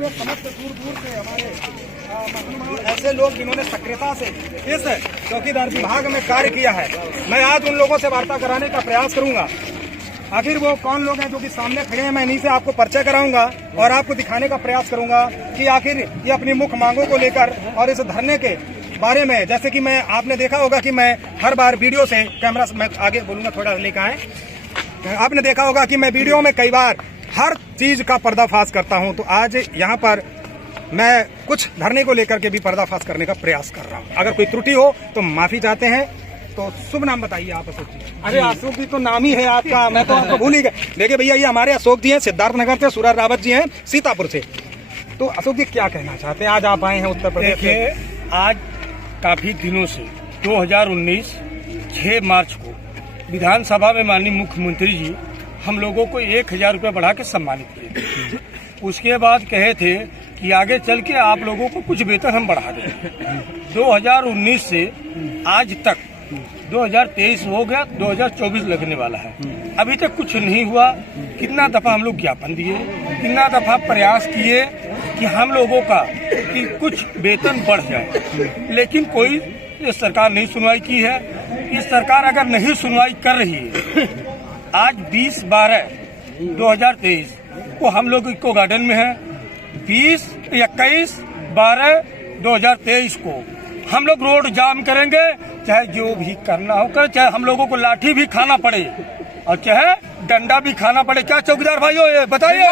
हुए समस्त दूर दूर से हमारे ऐसे लोग जिन्होंने सक्रियता से इस चौकीदार विभाग में कार्य किया है, मैं आज उन लोगों से वार्ता कराने का प्रयास करूंगा। आखिर वो कौन लोग हैं जो कि सामने खड़े हैं, मैं इन्हीं से आपको परिचय कराऊंगा और आपको दिखाने का प्रयास करूंगा कि आखिर ये अपनी मुख्य मांगों को लेकर और इस धरने के बारे में, जैसे कि मैं आपने देखा होगा कि मैं हर बार वीडियो से कैमरा मैं आगे बोलूंगा, थोड़ा लेकर आए, आपने देखा होगा कि मैं वीडियो में कई बार हर चीज का पर्दाफाश करता हूं। तो आज यहाँ पर मैं कुछ धरने को लेकर के भी पर्दाफाश करने का प्रयास कर रहा हूँ। अगर कोई त्रुटि हो तो माफी चाहते हैं। तो शुभ नाम बताइए आप अशोक जी। अरे अशोक जी तो नाम ही है आपका, मैं तो आपको भूल ही गया। देखिए भैया, ये हमारे अशोक जी हैं, सिद्धार्थनगर से, सूरज रावत जी हैं सीतापुर से। तो अशोक जी क्या कहना चाहते हैं, आज आप आए हैं उत्तर प्रदेश से? आज काफी दिनों से 2019 6 मार्च को विधानसभा में माननीय मुख्यमंत्री जी हम लोगों को 1000 रुपये बढ़ा के सम्मानित किए। उसके बाद कहे थे कि आगे चल के आप लोगों को कुछ वेतन हम बढ़ा दें। 2019 से आज तक 2023 हो गया, 2024 लगने वाला है, अभी तक कुछ नहीं हुआ। कितना दफा हम लोग ज्ञापन दिए, कितना दफा प्रयास किए कि हम लोगों का कि कुछ वेतन बढ़ जाए, लेकिन कोई ये सरकार नहीं सुनवाई की है। ये सरकार अगर नहीं सुनवाई कर रही है, आज 20/12/2023 को हम लोग इको गार्डन में है, 20/21/12/2023 को हम लोग रोड जाम करेंगे, चाहे जो भी करना हो कर, चाहे हम लोगों को लाठी भी खाना पड़े और चाहे डंडा भी खाना पड़े। क्या चौकीदार भाइयों ये बताइए।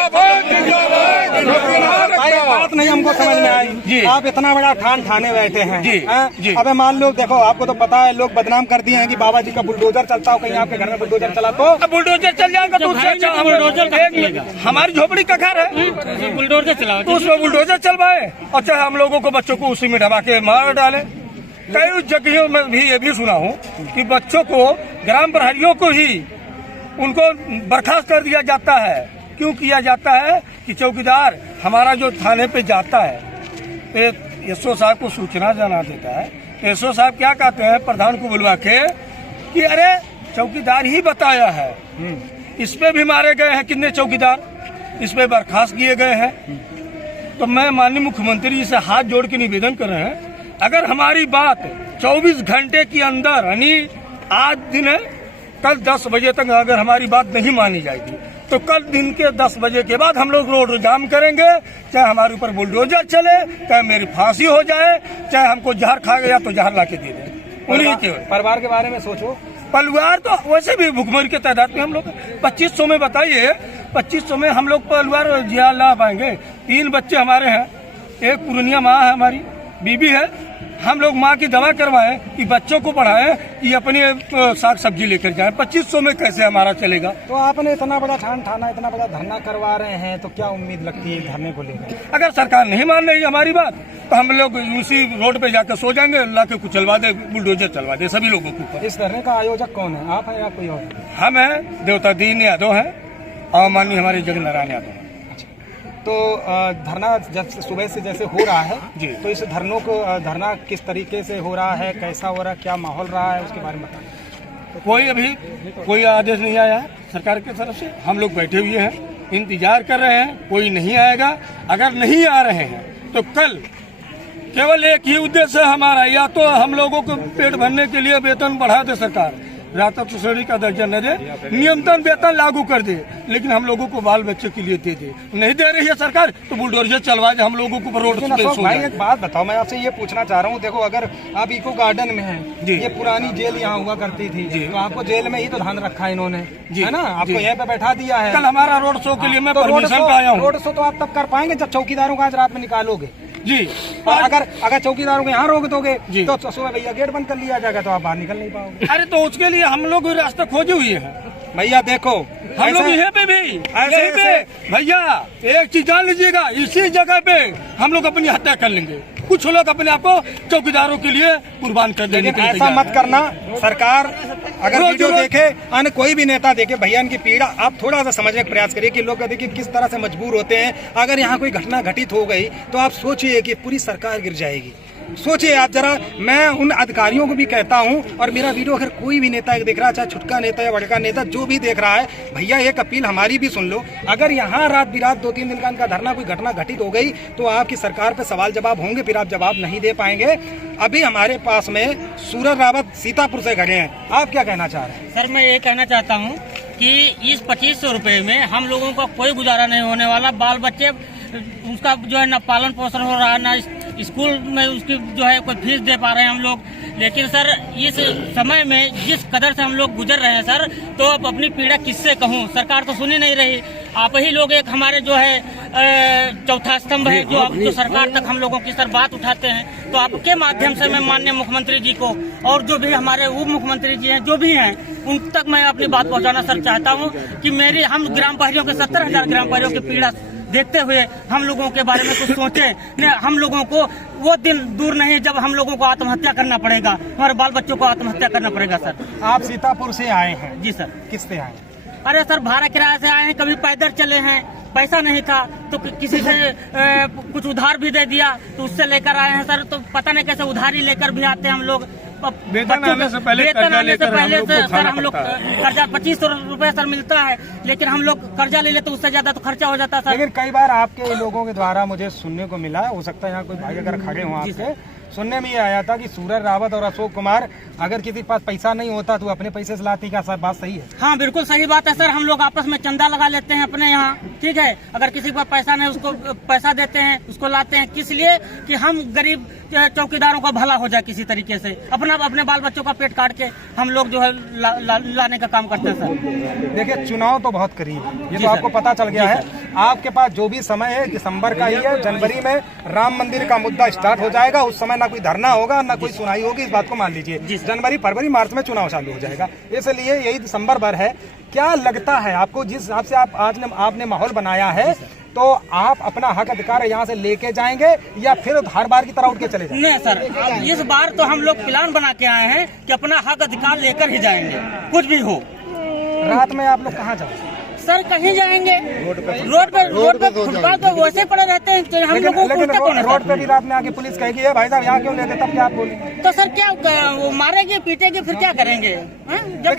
बात नहीं हमको समझ में आई जी। आप इतना बड़ा ठाने बैठे हैं जी, जी। अबे मान लो, देखो आपको तो पता है, लोग बदनाम कर दिए हैं कि बाबा जी का बुलडोजर चलता हो, कहीं आपके घर में बुलडोजर चला तो बुलडोजर चल जाएगा तो उससे अच्छा हमारी झोपड़ी का घर है, बुलडोजर चला तो उसमें बुलडोजर चलवाए और चाहे हम लोगों को बच्चों को उसी में ढबा के मार डाले। कई जगहों में भी ये भी सुना हूँ कि बच्चों को, ग्राम प्रहरियों को ही उनको बर्खास्त कर दिया जाता है। क्यों किया जाता है कि चौकीदार हमारा जो थाने पे जाता है, एसओ साहब को सूचना जाना देता है, एसओ साहब क्या कहते हैं प्रधान को बुलवा के कि अरे चौकीदार ही बताया है। इस पे भी मारे गए हैं कितने चौकीदार, इस पे बर्खास्त किए गए हैं। तो मैं माननीय मुख्यमंत्री जी से हाथ जोड़ के निवेदन कर रहे हैं, अगर हमारी बात 24 घंटे के अंदर, यानी आज दिन है, कल 10 बजे तक अगर हमारी बात नहीं मानी जाएगी तो कल दिन के 10 बजे के बाद हम लोग रोड जाम करेंगे, चाहे हमारे ऊपर बुलडोजर चले, चाहे मेरी फांसी हो जाए, चाहे हमको जहर खा गया तो जहर ला के दे दें। उन्हीं के परिवार के बारे में सोचो। परिवार तो वैसे भी भुखमरी के तादाद में हम लोग 2500 में, बताइए 2500 में हम लोग परिवार जिया ला पाएंगे। 3 बच्चे हमारे हैं, एक पूर्णिया माँ है, हमारी बीबी है। हम लोग माँ की दवा करवाएं कि बच्चों को पढ़ाएं कि अपनी साग सब्जी लेकर जाएं। 2500 में कैसे हमारा चलेगा। तो आपने इतना बड़ा ठाना, इतना बड़ा धरना करवा रहे हैं, तो क्या उम्मीद लगती है धरने को लेकर? अगर सरकार नहीं मान रही हमारी बात तो हम लोग उसी रोड पे जाकर सो जाएंगे, ला के कुछ चलवा दे, बुलडोजर चलवा दे सभी लोगों के ऊपर। इस धरने का आयोजक कौन है, आप हैं या कोई और? हम हैं, देवता दीन यादव हैं और माननीय हमारे जगनारायण यादव हैं। तो धरना जब सुबह से जैसे हो रहा है जी, तो इस धरना किस तरीके से हो रहा है, कैसा हो रहा है, क्या माहौल रहा है, उसके बारे में बताएं। कोई आदेश नहीं आया है सरकार की तरफ से। हम लोग बैठे हुए हैं, इंतजार कर रहे हैं, कोई नहीं आएगा। अगर नहीं आ रहे हैं तो कल केवल एक ही उद्देश्य है हमारा, या तो हम लोगों को पेट भरने के लिए वेतन बढ़ा दे सरकार, राजस्व श्रेणी का दर्जा न दे, न्यूनतम वेतन लागू कर दे, लेकिन हम लोगों को बाल बच्चे के लिए दे दे। नहीं दे रही है सरकार तो बुलडोजर चलवा दे हम लोगों को रोड पे। भाई एक बात बताओ, मैं आपसे ये पूछना चाह रहा हूँ, देखो अगर आप इको गार्डन में हैं, ये पुरानी जेल यहाँ हुआ करती थी, तो आपको जेल में ही तो धान रखा है इन्होंने, है ना, आपको यहाँ पे बैठा दिया है। कल हमारा रोड शो के लिए मैं परमिशन पे आया हूँ। रोड शो तो आप तब कर पाएंगे जब चौकीदारों को आज रात में निकालोगे जी। और अगर चौकीदारों को यहाँ रोक दोगे तो सुबह भैया गेट बंद कर लिया जाएगा, तो आप बाहर निकल नहीं पाओगे। अरे तो उसके लिए हम लोग रास्ता खोजे हुए हैं भैया। देखो हम लोग यहाँ पे भी यहीं पे भैया एक चीज जान लीजिएगा, इसी जगह पे हम लोग अपनी हत्या कर लेंगे। कुछ लोग अपने आप को चौकीदारों के लिए कुर्बान कर देंगे। ऐसा मत करना। सरकार अगर वीडियो देखे, अन्य कोई भी नेता देखे, भैया इनकी पीड़ा आप थोड़ा सा समझने का प्रयास करिए कि लोग देखिए किस तरह से मजबूर होते हैं। अगर यहाँ कोई घटना घटित हो गई तो आप सोचिए कि पूरी सरकार गिर जाएगी। सोचिए आप जरा। मैं उन अधिकारियों को भी कहता हूं, और मेरा वीडियो अगर कोई भी नेता देख रहा है, चाहे छुटका नेता या बड़का नेता, जो भी देख रहा है, भैया एक अपील हमारी भी सुन लो। अगर यहाँ रात बिरात 2-3 दिन का इनका धरना कोई घटना घटित हो गई तो आपकी सरकार पे सवाल जवाब होंगे, फिर आप जवाब नहीं दे पाएंगे। अभी हमारे पास में सूरज रावत सीतापुर से खड़े हैं, आप क्या कहना चाह रहे हैं? सर मैं ये कहना चाहता हूँ कि इस 2500 रुपए में हम लोगों का कोई गुजारा नहीं होने वाला। बाल बच्चे उसका जो है ना पालन पोषण हो रहा है, ना स्कूल में उसकी जो है कोई फीस दे पा रहे हैं हम लोग। लेकिन सर इस समय में जिस कदर से हम लोग गुजर रहे हैं सर, तो अब अपनी पीड़ा किससे कहूँ, सरकार तो सुनी नहीं रही। आप ही लोग एक हमारे जो है चौथा स्तंभ है, जो सरकार तक हम लोगों की सर बात उठाते हैं। तो आपके माध्यम से मैं माननीय मुख्यमंत्री जी को और जो भी हमारे उप मुख्यमंत्री जी हैं, जो भी हैं, उन तक मैं अपनी बात पहुंचाना सर चाहता हूं कि मेरी हम ग्राम प्रहरियों के 70,000 ग्राम प्रहरियों की पीड़ा देखते हुए हम लोगों के बारे में कुछ सोचें। हम लोगों को वो दिन दूर नहीं जब हम लोगों को आत्महत्या करना पड़ेगा, हमारे बाल बच्चों को आत्महत्या करना पड़ेगा। सर आप सीतापुर से आए हैं? जी सर। किस से आए हैं? अरे सर भाड़ा किराए से आए हैं, कभी पैदल चले हैं, पैसा नहीं था तो किसी से कुछ उधार भी दे दिया तो उससे लेकर आए हैं सर। तो पता नहीं कैसे उधारी लेकर भी आते हैं हम लोग। वेतन आने से पहले सर हम लोग कर्जा 2500 रुपए सर मिलता है, लेकिन हम लोग कर्जा ले लेते उससे ज्यादा तो खर्चा हो जाता है सर। लेकिन कई बार आपके लोगों के द्वारा मुझे सुनने को मिला, हो सकता है यहाँ कोई भाई अगर खड़े हों आपके, सुनने में ये आया था कि सूरज रावत और अशोक कुमार अगर किसी के पास पैसा नहीं होता तो अपने पैसे से लाती। क्या बात सही है? हाँ बिल्कुल सही बात है सर। हम लोग आपस में चंदा लगा लेते हैं अपने यहाँ, ठीक है। अगर किसी के पास पैसा नहीं उसको पैसा देते हैं, उसको लाते हैं। किस लिए? कि हम गरीब चौकीदारों का भला हो जाए किसी तरीके से, अपने बाल बच्चों का पेट काट के हम लोग जो है लाने का काम करते हैं सर। देखिए चुनाव तो बहुत करीब है, ये तो आपको पता चल गया है। आपके पास जो भी समय है दिसंबर का ही है, जनवरी में राम मंदिर का मुद्दा स्टार्ट हो जाएगा। उस समय ना कोई धरना होगा ना कोई सुनाई होगी, इस बात को मान लीजिए। जनवरी फरवरी मार्च में चुनाव चालू हो जाएगा, इसलिए यही दिसंबर भर है। क्या लगता है आपको, जिस हिसाब से आपने माहौल बनाया है, तो आप अपना हक अधिकार यहाँ से लेके जाएंगे या फिर हर बार की तरह उठ के चले जाएंगे? नहीं सर, इस बार तो हम लोग प्लान बना के आए हैं कि अपना हक अधिकार लेकर ही जाएंगे, कुछ भी हो। रात में आप लोग कहाँ जाओगे? सर कहीं जाएंगे, रोड पे फुटपाथ पे वैसे पड़े रहते हैं तो हम लोगों को उठता कौन है? रोड पे भी रात में आके पुलिस कहेगी है भाई साहब यहाँ क्यों लेते, तब क्या आप बोलेंगे? तो सर क्या वो मारेंगे पीटेंगे फिर क्या करेंगे?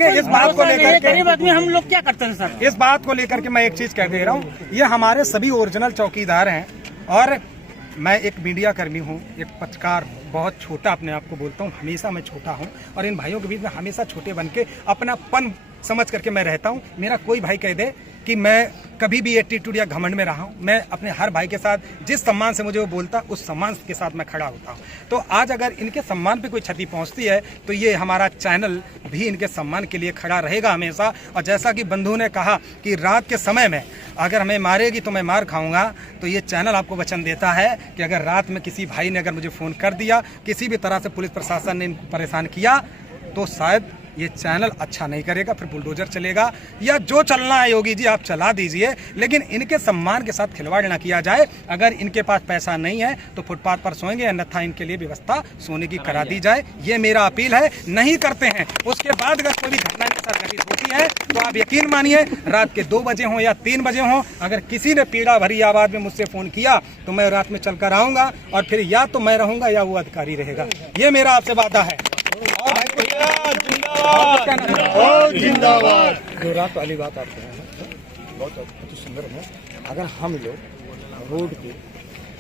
इस बात को लेकर गरीब आदमी हम लोग क्या करते हैं सर? इस बात को लेकर के मैं एक चीज कह दे रहा हूँ, ये हमारे सभी ओरिजिनल चौकीदार हैं और मैं एक मीडिया कर्मी हूँ, एक पत्रकार हूँ, बहुत छोटा अपने आप को बोलता हूँ, हमेशा मैं छोटा हूँ और इन भाइयों के बीच में हमेशा छोटे बन के अपनापन समझ करके मैं रहता हूँ। मेरा कोई भाई कह दे कि मैं कभी भी एटीट्यूड या घमंड में रहा हूँ, मैं अपने हर भाई के साथ जिस सम्मान से मुझे वो बोलता उस सम्मान के साथ मैं खड़ा होता हूँ। तो आज अगर इनके सम्मान पे कोई क्षति पहुँचती है तो ये हमारा चैनल भी इनके सम्मान के लिए खड़ा रहेगा हमेशा। और जैसा कि बंधु ने कहा कि रात के समय में अगर हमें मारेगी तो मैं मार खाऊंगा, तो ये चैनल आपको वचन देता है कि अगर रात में किसी भाई ने अगर मुझे फ़ोन कर दिया, किसी भी तरह से पुलिस प्रशासन ने परेशान किया, तो शायद ये चैनल अच्छा नहीं करेगा, फिर बुलडोजर चलेगा या जो चलना है योगी जी आप चला दीजिए, लेकिन इनके सम्मान के साथ खिलवाड़ ना किया जाए। अगर इनके पास पैसा नहीं है तो फुटपाथ पर सोएंगे, अन्यथा इनके लिए व्यवस्था सोने की करा दी जाए, ये मेरा अपील है। नहीं करते हैं उसके बाद अगर कोई घटना इनके साथ घटित होती है तो आप यकीन मानिए रात के 2 बजे हों या 3 बजे हों, अगर किसी ने पीड़ा भरी आवाज में मुझसे फोन किया तो मैं रात में चलकर आऊंगा और फिर या तो मैं रहूंगा या वो अधिकारी रहेगा, ये मेरा आपसे वादा है। जिंदाबाद। जो रात वाली बात आप कह रहे हैं बहुत अति सुंदर है। अगर हम लोग रोड पे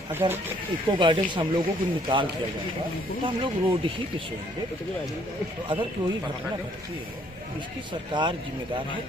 अगर इको गार्डन से हम लोगों को निकाल दिया जाए तो हम लोग रोड ही पे सोएंगे। तो अगर कोई घटना घटती है इसकी सरकार जिम्मेदार है,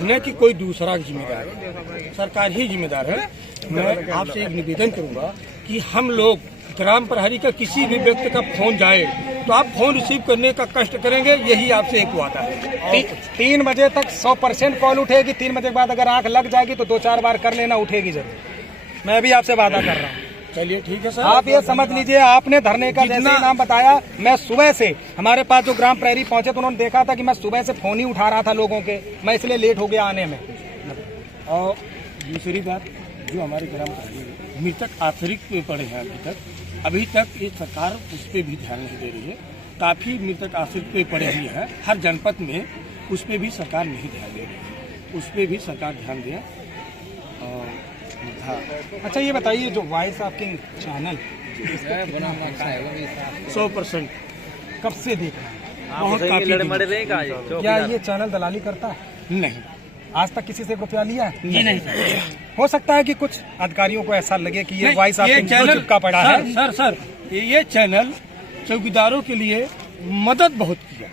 न कि कोई दूसरा जिम्मेदार है, सरकार ही जिम्मेदार है। मैं आपसे एक निवेदन करूंगा कि हम लोग ग्राम प्रहरी का किसी भी व्यक्ति का फोन जाए तो आप फोन रिसीव करने का कष्ट करेंगे, यही आपसे एक वादा है। 3 बजे तक 100% कॉल उठेगी, 3 बजे के बाद अगर आंख लग जाएगी तो 2-4 बार कर लेना, उठेगी जरूर। मैं भी आपसे वादा कर रहा हूँ। चलिए ठीक है सर। आप ये समझ लीजिए, आपने धरने का जैसे नाम बताया, मैं सुबह से हमारे पास जो ग्राम प्रहरी पहुंचे तो उन्होंने देखा था कि मैं सुबह से फोन ही उठा रहा था लोगों के, मैं इसलिए लेट हो गया आने में। और दूसरी बात, जो हमारे ग्राम प्रहरी मृतक आश्रित पे पड़े हैं अभी तक ये सरकार उस पर भी ध्यान नहीं दे रही है। काफ़ी मृतक आश्रित पे पड़े हुए हैं हर जनपद में, उस पर भी सरकार नहीं ध्यान दे रही है, उस पर भी सरकार ध्यान दे। अच्छा ये बताइए, जो वॉइस ऑफ किंग चैनल 100%। कब से देख रहे हैं? बहुत काफी दिन। क्या ये चैनल दलाली करता है? नहीं आज तक किसी से रुपया लिया है? जी नहीं सर। हो सकता है कि कुछ अधिकारियों को ऐसा लगे कि ये वॉइस ये आपके चैनल चिपका पड़ा है। सर ये चैनल चौकीदारों के लिए मदद बहुत किया।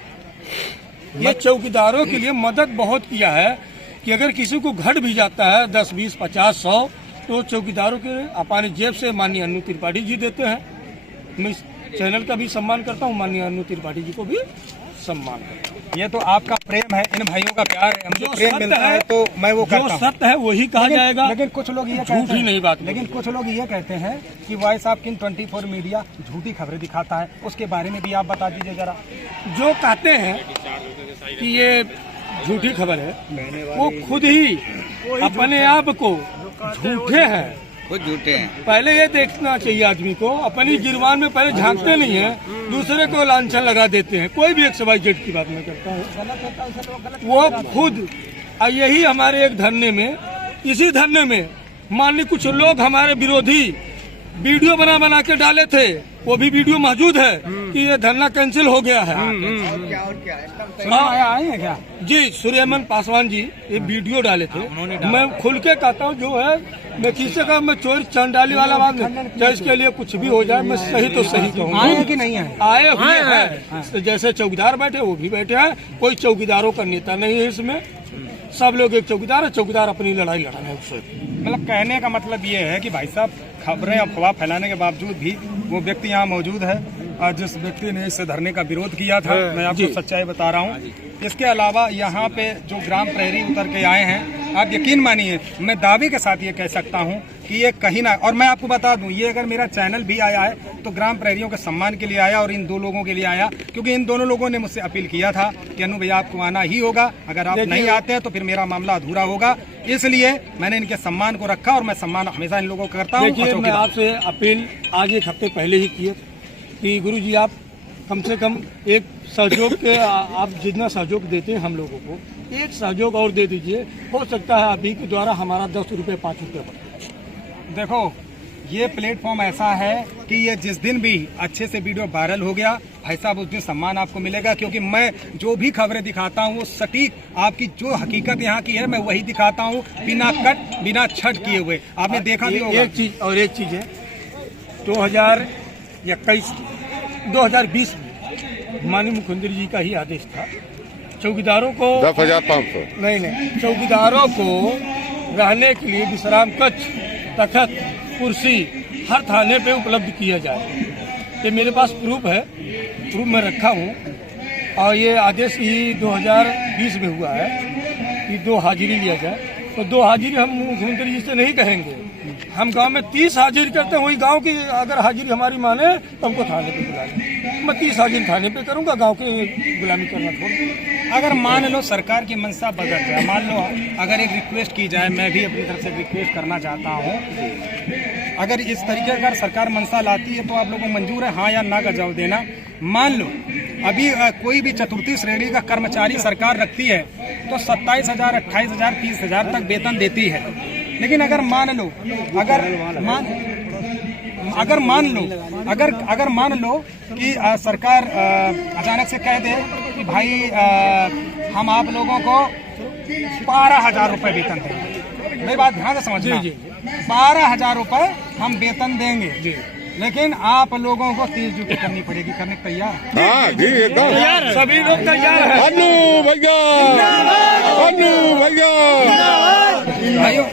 ये चौकीदारों के लिए मदद बहुत किया है कि अगर किसी को घट भी जाता है 10, 20, 50, 100 तो चौकीदारों के अपने जेब से माननीय अनु त्रिपाठी जी देते हैं। मैं इस चैनल का भी सम्मान करता हूँ, माननीय अनु त्रिपाठी जी को भी सम्मान करता हूँ। ये तो आपका प्रेम है, इन भाइयों का प्यार है, हमको जो प्रेम सत्य मिलता है है, तो मैं वो करता जो हूँ। सत्य है वही कहा जाएगा। लेकिन कुछ लोग ये झूठ ही नहीं बात। लेकिन कुछ लोग ये कहते हैं कि वॉइस ऑफ किंग 24 मीडिया झूठी खबरें दिखाता है, उसके बारे में भी आप बता दीजिए जरा। जो कहते हैं कि ये झूठी खबर है वो खुद ही अपने आप को झूठे हैं, खुद झूठे हैं। पहले ये देखना चाहिए आदमी को, अपनी गिरवान में पहले झांकते नहीं है, दूसरे को लांछन लगा देते हैं। कोई भी XYZ की बात नहीं करता है वो खुद। यही हमारे एक धरने में, इसी धरने में माननीय कुछ लोग हमारे विरोधी वीडियो बना के डाले थे, वो भी वीडियो मौजूद है कि ये धरना कैंसिल हो गया है। आए हैं क्या? जी सूर्यमन पासवान जी ये वीडियो डाले थे। मैं खुल के कहता हूँ जो है, मैं किसी का मैं चोर चंडाली वाला बात नहीं, चाहे इसके लिए कुछ भी हो जाए मैं सही तो सही कहूँगा। आए हैं कि नहीं आए? आए हुए हैं, जैसे चौकीदार बैठे वो भी बैठे हैं, कोई चौकीदारों का नेता नहीं है इसमें, सब लोग एक चौकीदार है, चौकीदार अपनी लड़ाई लड़ा है उससे। मतलब कहने का मतलब ये है कि भाई साहब खबरें अफवाह फैलाने के बावजूद भी वो व्यक्ति यहाँ मौजूद है और जिस व्यक्ति ने इस धरने का विरोध किया था, मैं आपको सच्चाई बता रहा हूँ। इसके अलावा यहाँ पे जो ग्राम प्रहरी उतर के आए हैं, आप यकीन मानिए मैं दावे के साथ ये कह सकता हूँ कि ये कहीं ना, और मैं आपको बता दूं ये अगर मेरा चैनल भी आया है तो ग्राम प्रहरियों के सम्मान के लिए आया और इन दो लोगों के लिए आया, क्योंकि इन दोनों लोगों ने मुझसे अपील किया था कि अनु भैया आपको आना ही होगा, अगर आप नहीं आते हैं तो फिर मेरा मामला अधूरा होगा, इसलिए मैंने इनके सम्मान को रखा और मैं सम्मान हमेशा इन लोगों को करता हूँ। देखिए मैं आपसे अपील आज एक हफ्ते पहले ही की कि गुरुजी आप कम से कम एक सहयोग के, आप जितना सहयोग देते हैं हम लोगों को एक सहयोग और दे दीजिए। हो सकता है अभी के द्वारा हमारा 10 रुपये 5 रुपये बढ़े। देखो ये प्लेटफॉर्म ऐसा है कि ये जिस दिन भी अच्छे से वीडियो वायरल हो गया भाई साहब उस दिन सम्मान आपको मिलेगा, क्योंकि मैं जो भी खबरें दिखाता हूँ वो सटीक आपकी जो हकीकत यहाँ की है मैं वही दिखाता हूँ, बिना कट बिना छट किए हुए। आपने देखा भी होगा। एक चीज है 2020 में माननीय मुख्यमंत्री जी का ही आदेश था चौकीदारों को 10,500 नहीं चौकीदारों को रहने के लिए विश्राम कक्ष, तखत, कुर्सी हर थाने पे उपलब्ध किया जाए। ये मेरे पास प्रूफ है, प्रूफ में रखा हूँ और ये आदेश ही 2020 में हुआ है कि 2 हाजिरी लिया जाए। तो 2 हाजिरी हम मुख्यमंत्री जी से नहीं कहेंगे, हम गांव में 30 हाजिरी करते हैं, वही गांव की अगर हाजिरी हमारी माने तो हमको थाने पे बुला लें। मैं 30 हाजिरी थाने पे करूंगा, गांव की गुलामी करना छोड़। अगर मान लो सरकार की मंशा बदल जाए, मान लो अगर एक रिक्वेस्ट की जाए, मैं भी अपनी तरफ से रिक्वेस्ट करना चाहता हूँ, अगर इस तरीके का सरकार मंशा लाती है तो आप लोगों को मंजूर है हाँ या ना का जवाब देना। मान लो अभी कोई भी चतुर्थी श्रेणी का कर्मचारी सरकार रखती है तो 27,000, 28,000, 30,000 तक वेतन देती है, लेकिन अगर मान लो अगर मान लो कि सरकार अचानक से कह दे कि भाई हम आप लोगों को 12,000 रुपये वेतन देंगे, मेरी बात ध्यान से समझना, 12,000 रुपये हम वेतन देंगे, लेकिन आप लोगों को 30 ड्यूटी करनी पड़ेगी, करने को तैयार? हाँ जी एकदम सभी लोग तैयार हैं। अनु भैया भाइयों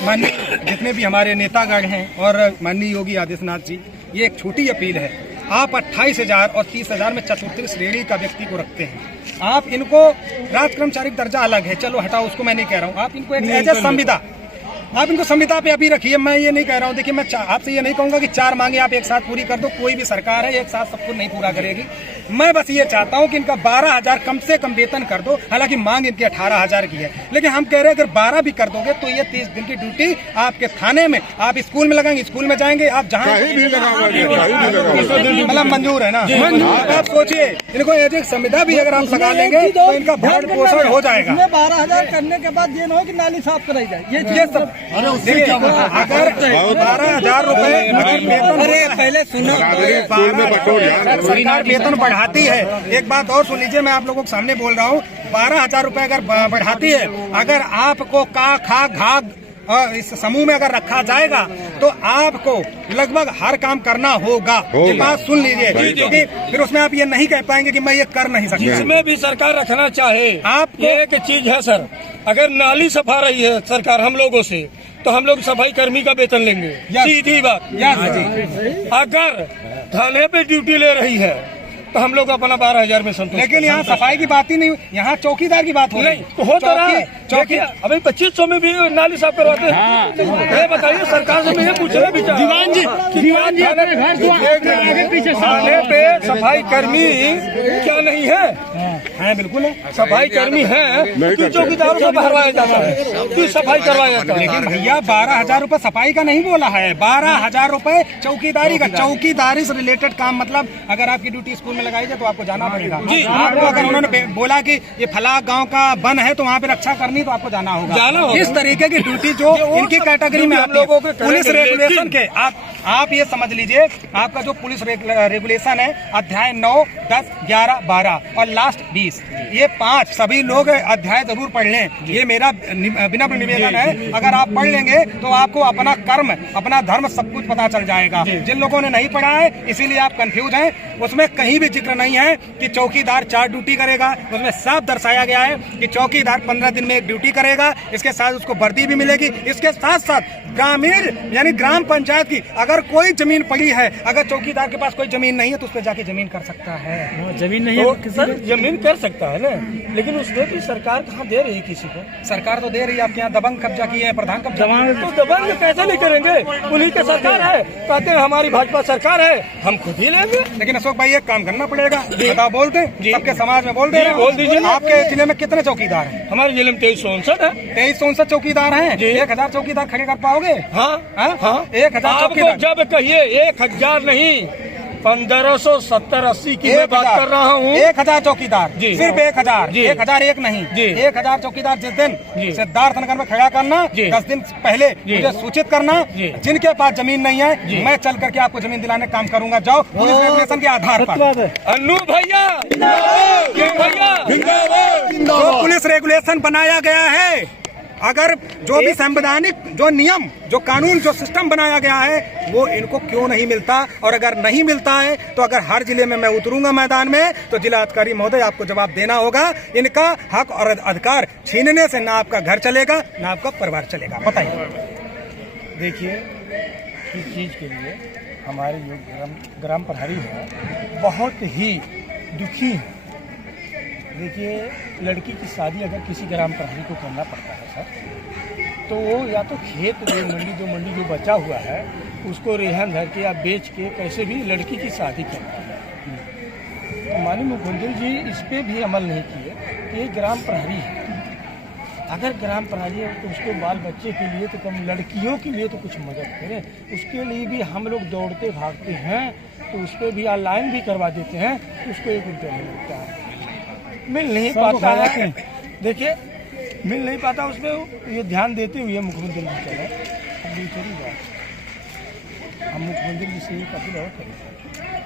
माननीय जितने भी हमारे नेतागण हैं और माननीय योगी आदित्यनाथ जी, ये एक छोटी अपील है, आप 28,000 और 30,000 में चतुर्थी श्रेणी का व्यक्ति को रखते हैं, आप इनको राज कर्मचारी दर्जा अलग है, चलो हटाओ उसको मैं नहीं कह रहा हूँ, आप इनको एक संविदा, आप इनको संविदा पे अभी रखिए। मैं ये नहीं कह रहा हूँ, देखिए मैं आपसे ये नहीं कहूँगा कि 4 मांगे आप एक साथ पूरी कर दो, कोई भी सरकार है एक साथ सब कुछ नहीं पूरा करेगी, मैं बस ये चाहता हूँ कि इनका 12,000 कम से कम वेतन कर दो। हालांकि मांग इनकी 18,000 की है, लेकिन हम कह रहे हैं अगर 12 भी कर दोगे तो ये 30 दिन की ड्यूटी आपके थाने में, आप स्कूल में लगाएंगे, स्कूल में जाएंगे, आप जहाँ मतलब मंजूर है ना। आप सोचिए इनको एज एक संविदा भी अगर आप लगा लेंगे तो इनका भरण पोषण हो जाएगा। 12,000 करने के बाद ये ना हो कि नाली साफ कराई जाए, ये सब अगर 12,000 रुपए अगर वेतन, पहले सुनो, सरकार वेतन बढ़ाती है। एक बात और सुन लीजिए, मैं आप लोगों के सामने बोल रहा हूँ, 12,000 रुपए अगर बढ़ाती है, अगर आपको का खा घाग इस समूह में अगर रखा जाएगा तो आपको लगभग हर काम करना होगा। ये बात सुन लीजिए, क्योंकि फिर उसमें आप ये नहीं कह पाएंगे कि मैं ये कर नहीं सकता। इसमें भी सरकार रखना चाहे आपको एक चीज है सर, अगर नाली सफा रही है सरकार हम लोगों से तो हम लोग सफाई कर्मी का वेतन लेंगे, सीधी बात। अगर थाने पे ड्यूटी ले रही है तो हम लोग अपना 12,000 में संतुष्ट। लेकिन यहाँ सफाई की बात ही नहीं, यहाँ चौकीदार की बात हो रही। तो हो तो रहा चौकी अभी 2500 में भी नाली साफ करवाते हैं। ये बताइए सरकार से मैं ये पूछ रहा दीवान जी थाने पे सफाई कर्मी क्या नहीं है? बिल्कुल है, सफाई कर्मी है तो चौकीदारों से भरवाया जाता है, तो सफाई करवाया जाता है। लेकिन भैया 12,000 रुपए सफाई का नहीं बोला है, 12,000 रुपए चौकीदारी का। चौकीदारी से रिलेटेड काम, मतलब अगर आपकी ड्यूटी स्कूल में लगाई जाए तो आपको जाना पड़ेगा। आपको अगर उन्होंने बोला कि ये फला गांव का वन है तो वहाँ पे रक्षा करनी, तो आपको जाना होगा। इस तरीके की ड्यूटी जो इनकी कैटेगरी में आती है, पुलिस रेगुलेशन के आप ये समझ लीजिए, आपका जो पुलिस रेगुलेशन है अध्याय 9, 10, 11, 12 और लास्ट 20, ये 5 सभी लोग अध्याय जरूर पढ़ लें। ये मेरा विनम्र निवेदन है। अगर आप पढ़ लेंगे तो आपको अपना कर्म, अपना धर्म सब कुछ पता चल जाएगा। जिन लोगों ने नहीं पढ़ा है इसीलिए आप कंफ्यूज हैं। उसमें कहीं भी जिक्र नहीं है कि चौकीदार 4 ड्यूटी करेगा। उसमें साफ दर्शाया गया है कि चौकीदार 15 दिन में 1 ड्यूटी करेगा, इसके साथ उसको वर्दी भी मिलेगी। इसके साथ साथ ग्रामीण यानी ग्राम पंचायत की अगर कोई जमीन पड़ी है, अगर चौकीदार के पास कोई जमीन नहीं है तो उस पर जाके जमीन कर सकता है। जमीन नहीं है सर, जमीन कर सकता है ना, लेकिन उसमें भी सरकार कहाँ दे रही है किसी को? सरकार तो दे रही है। आपके यहाँ दबंग कब्जा किए हैं, प्रधान कब्जा। तो दबंग कैसे नहीं करेंगे? उन्हीं की सरकार है, कहते हैं हमारी भाजपा सरकार है, हम खुद ही लेंगे। लेकिन अशोक भाई एक काम करना पड़ेगा, बताओ, बोलते सबके समाज में बोल दे, बोल दीजिए। आपके जिले में कितने चौकीदार हैं? हमारे जिले में 2359 है। 2359 चौकीदार हैं। 1000 चौकीदार खड़े कर पाओगे? हाँ 1000 चौकीदार। जब कहिए 1000 नहीं, 1570-80 की मैं बात कर रहा हूँ। 1000 चौकीदार, सिर्फ 1000, 1001 नहीं, जी 1000 चौकीदार। जिस दिन सिद्धार्थ नगर में खड़ा करना, 10 दिन पहले मुझे सूचित करना। जिनके पास जमीन नहीं है मैं चल करके आपको जमीन दिलाने का काम करूंगा। जाओ पुलिस रेगुलेशन के आधार पर। अन्नू भैया जो पुलिस रेगुलेशन बनाया गया है, अगर जो भी संवैधानिक जो नियम, जो कानून, जो सिस्टम बनाया गया है वो इनको क्यों नहीं मिलता? और अगर नहीं मिलता है तो अगर हर जिले में मैं उतरूंगा मैदान में तो जिला अधिकारी महोदय आपको जवाब देना होगा। इनका हक और अधिकार छीनने से ना आपका घर चलेगा ना आपका परिवार चलेगा। बताइए। देखिए, इस चीज के लिए हमारे जो ग्राम प्रहरी है बहुत ही दुखी है। देखिए, लड़की की शादी अगर किसी ग्राम प्रहरी को करना पड़ता है सर, तो वो या तो खेत मंडी जो बचा हुआ है उसको रेहन धर के या बेच के कैसे भी लड़की की शादी करता है। तो माननीय मुख्यमंत्री जी इस पे भी अमल नहीं किए कि एक ग्राम प्रहरी है, अगर ग्राम प्रहरी है तो उसको बाल बच्चे के लिए तो कम, लड़कियों के लिए तो कुछ मदद करें। उसके लिए भी हम लोग दौड़ते भागते हैं, तो उस पर भी ऑनलाइन भी करवा देते हैं, उसको 1 रुपया नहीं मिलता है, मिल नहीं पाता है। देखिए, मिल नहीं पाता, उसमें ये ध्यान देते हुए मुख्यमंत्री जी चले। अब दूसरी बात, हम मुख्यमंत्री जी से ये अपील और करें,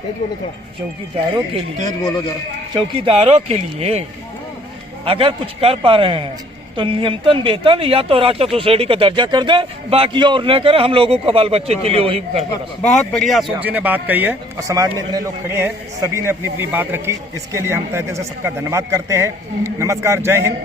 तेज बोलो थोड़ा, चौकीदारों के लिए, तेज बोलो जरा, चौकीदारों के लिए अगर कुछ कर पा रहे हैं तो न्यूनतम वेतन या तो राजस्व सोसाइटी का दर्जा कर दे, बाकी और न करें, हम लोगों को बाल बच्चे के लिए वही कर दे। बहुत बढ़िया अशोक जी ने बात कही है और समाज में इतने लोग खड़े हैं, सभी ने अपनी अपनी बात रखी, इसके लिए हम तहे दिल से सबका धन्यवाद करते हैं। नमस्कार, जय हिंद।